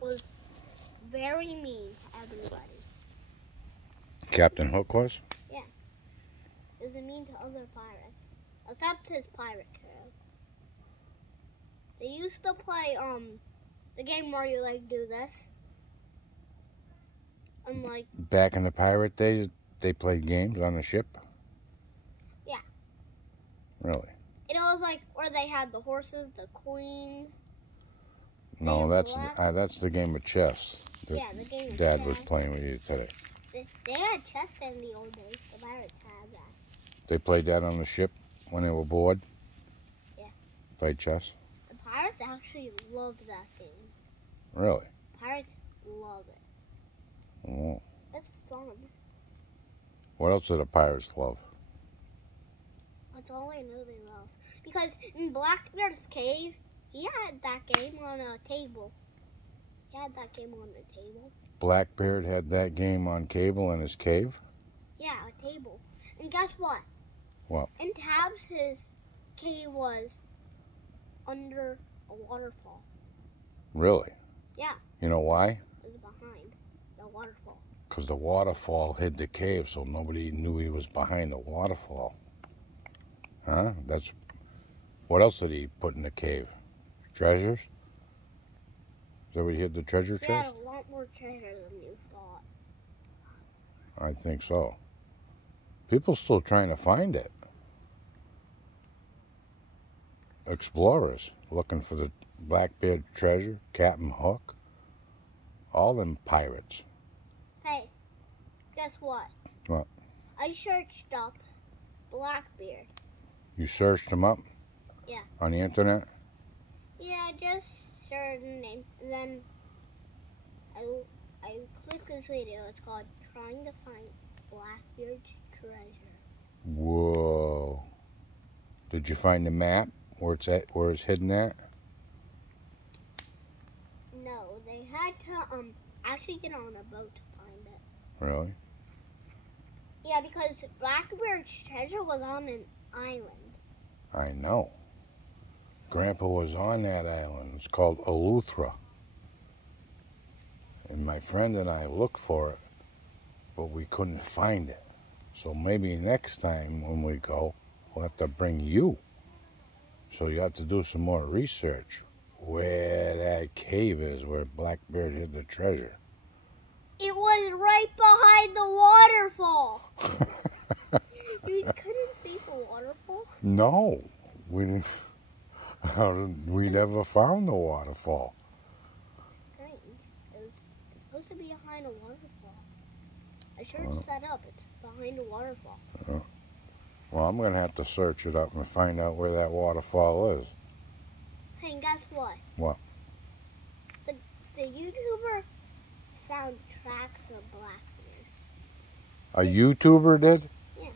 was very mean to everybody. Captain Hook was? Yeah. He was mean to other pirates. Except his pirate crew. They used to play the game where you like do this. And like Back in the pirate days, they played games on the ship? Yeah. Really? It was like where they had the horses, the queens. No, that's the game of chess. Yeah, the game of Dad chess. was playing with you today. They had chess in the old days. The pirates had that. They played that on the ship when they were bored? Yeah. Played chess? The pirates actually loved that game. Really? Pirates love it. Oh. It's fun. What else do the pirates love? That's all I know they love. Because in Blackbeard's cave, he had that game on a table. He had that game on the table. Blackbeard had that game on cable in his cave? Yeah, a table. And guess what? What? In Tabs, his cave was under a waterfall. Really? Yeah. You know why? It was behind the waterfall. Because the waterfall hid the cave, so nobody knew he was behind the waterfall. Huh? That's... What else did he put in the cave? Treasures? Is that what he hid the treasure He had chest? a lot more treasure than you thought. I think so. People still trying to find it. Explorers looking for the Blackbeard treasure, Captain Hook, all them pirates. Hey, guess what? What? I searched up Blackbeard. You searched him up? Yeah. On the internet? Yeah, just searched the name. And then I clicked this video. It's called Trying to Find Blackbeard's Treasure. Whoa. Did you find the map where it's at, where it's hidden at? No, they had to actually get on a boat to find it. Really? Yeah, because Blackbeard's treasure was on an island. I know. Grandpa was on that island. It's called Eleuthera. And my friend and I looked for it, but we couldn't find it. So maybe next time when we go, we'll have to bring you. So you have to do some more research where that cave is, where Blackbeard hid the treasure. It was right behind the waterfall. You couldn't see the waterfall? No, we didn't. We never found the waterfall. Strange. It was supposed to be behind a waterfall. I searched that up. It's behind a waterfall. Well, I'm going to have to search it up and find out where that waterfall is. Hey, and guess what? What? The YouTuber found tracks of Blackbeard. A YouTuber did? Yeah.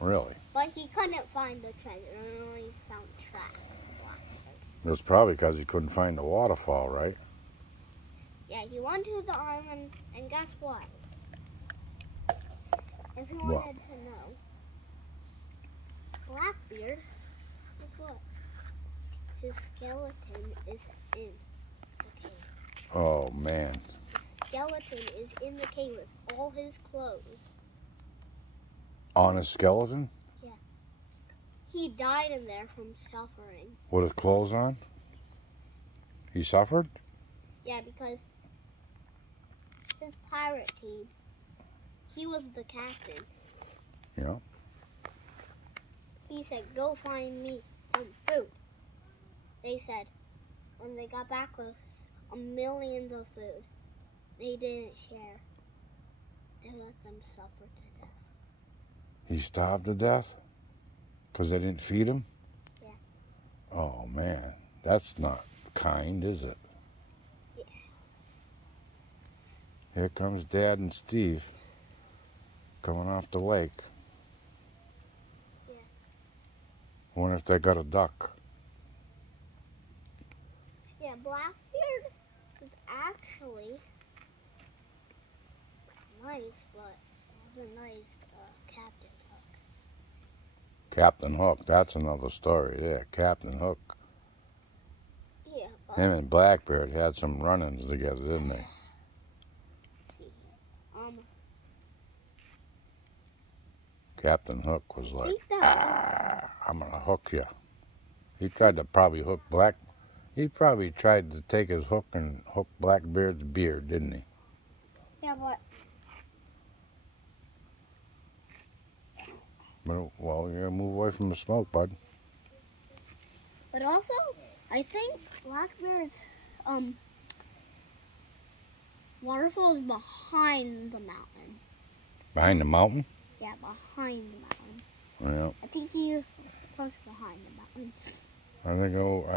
Really? But he couldn't find the treasure. He only found tracks of Blackbeard. It was probably because he couldn't find the waterfall, right? Yeah, he went to the island, and guess what? If you What? wanted to know, Blackbeard, guess what? His skeleton is in the cave. Oh, man. His skeleton is in the cave with all his clothes. On a skeleton? He died in there from suffering. With his clothes on? He suffered? Yeah, because his pirate team, he was the captain. Yeah. He said, go find me some food. They said, when they got back with millions of food, they didn't share. They let them suffer to death. He starved to death? Because they didn't feed him? Yeah. Oh, man. That's not kind, is it? Yeah. Here comes Dad and Steve coming off the lake. Yeah. I wonder if they got a duck. Yeah, Blackbeard was actually nice, but it was a nice Captain Hook. Captain Hook, that's another story there. Captain Hook. Yeah, but Him and Blackbeard had some run-ins together, didn't they? Captain Hook was like, I'm gonna hook you. He tried to probably hook He probably tried to take his hook and hook Blackbeard's beard, didn't he? Yeah, but Well, you gotta move away from the smoke, bud. But also, I think Blackbeard's waterfall is behind the mountain. Behind the mountain? Yeah, behind the mountain. Yeah. I think he's close behind the mountain. I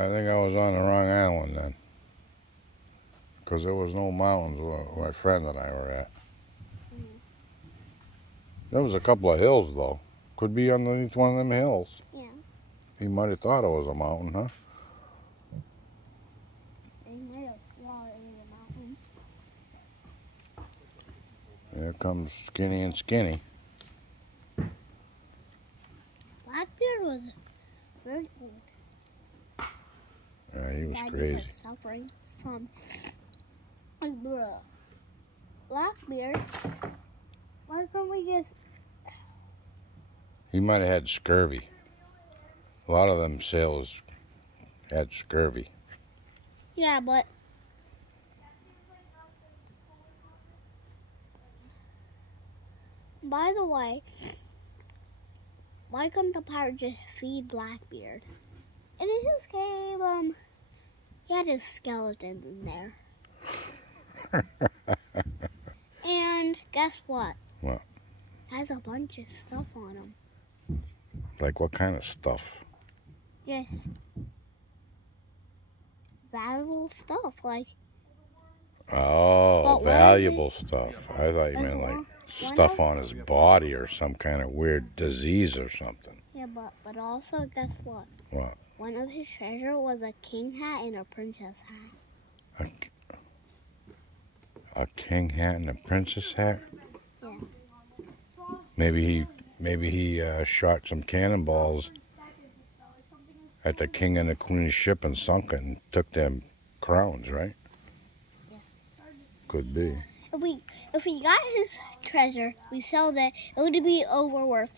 think I was on the wrong island then, because there was no mountains where my friend and I were at. There was a couple of hills though. Could be underneath one of them hills. Yeah. He might have thought it was a mountain, huh? They might have thought it was a mountain. Here comes Skinny and Skinny. Blackbeard was very old. Yeah, he was Daddy crazy. was suffering from Blackbeard. Why can't we just? He might have had scurvy. A lot of them sailors had scurvy. Yeah, but by the way, why couldn't the pirate just feed Blackbeard? And it just gave he had his skeleton in there. And guess what? What? Has a bunch of stuff on him. Like what kind of stuff? Just valuable stuff, like. Oh, But valuable stuff. I thought you meant like stuff on his body or some kind of weird disease or something. Yeah, but also guess what? What? One of his treasure was a king hat and a princess hat. A king hat and a princess hat? Yeah. Maybe he shot some cannonballs at the king and the queen's ship and sunk it and took them crowns, right? Yeah. Could be. If we got his treasure, we sold it, it would be over worth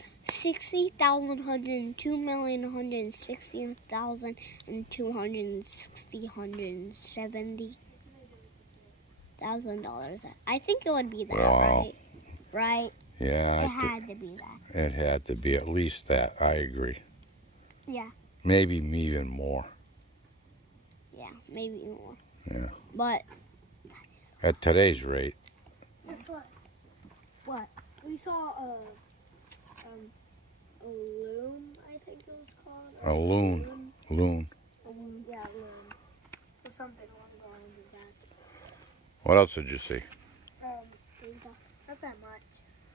$60,102,160,260 $170,000. I think it would be that, Wow. right? Right? Yeah, It had to be that. it had to be at least that. I agree. Yeah. Maybe even more. Yeah, maybe more. Yeah. But At today's rate. Guess what? what? We saw a loon, I think it was called. A loon. Loon. A loon, yeah, loon. Or something along the lines of that. What else did you see? Not that much.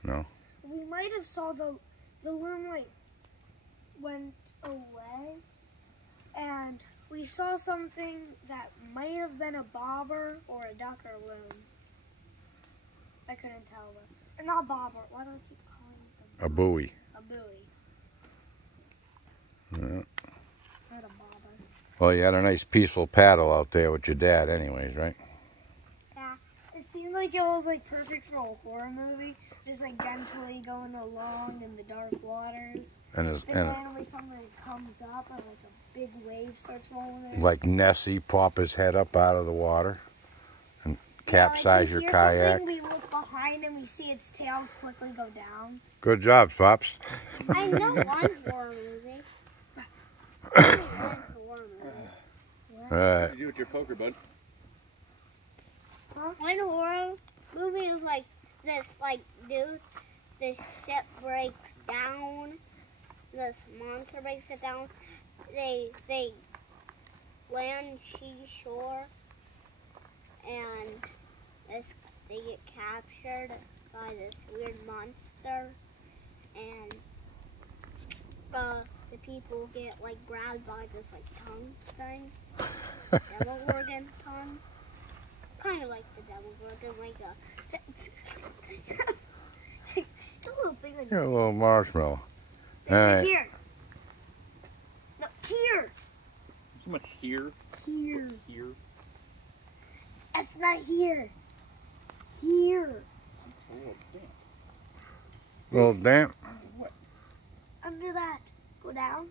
No? We might have saw the loon like went away, and we saw something that might have been a bobber or a duck or a loon. I couldn't tell though. Or not bobber. Why do I keep calling it A buoy. a buoy? Yeah. Not a bobber. Well, you had a nice peaceful paddle out there with your dad anyways, right? Yeah. It seemed like it was like perfect for a horror movie. Just like gently going along in the dark waters. And And randomly something comes up and like a big wave starts rolling in. like Nessie, pop his head up out of the water and capsize your kayak. We look behind and we see its tail quickly go down. Good job, Pops. I know one horror movie. One horror movie. All right. What do you do with your poker, bud? One horror movie is like this, like dude, the ship breaks down. This monster breaks it down. They land seashore, and they get captured by this weird monster, and the people get like grabbed by this like tongue thing, Demogorgon tongue, kind of like the Demogorgon, like a little thing like Got a little marshmallow. All right. Here. No, here. so much here. Here. Look here. It's not here. Here. It's a little damp. Little damp. What? Under that. Go down.